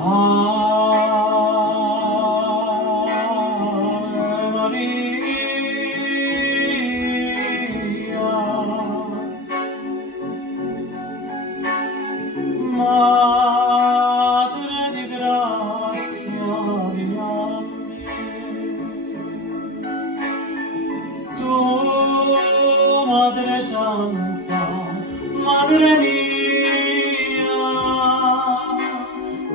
Ave Maria, Madre di grazia, vieni a me. Tu, Madre Santa, Madre mia,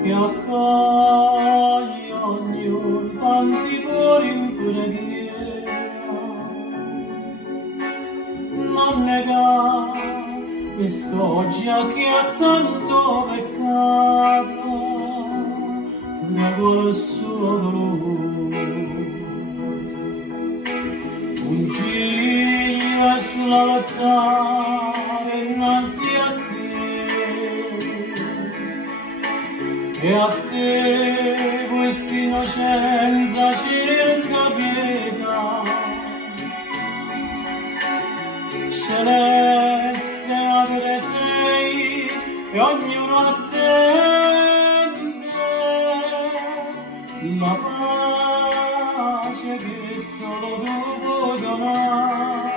che accogli ognuno tanti cuori in preghiera, non negare quest'oggi a chi ha tanto peccato, traggo il suo dolore. Un ciglio è sull'altare innanzi a te, e a te questa innocenza cerca pietà. Celeste Madre sei, e ognuno attende la pace che solo tu puoi donare.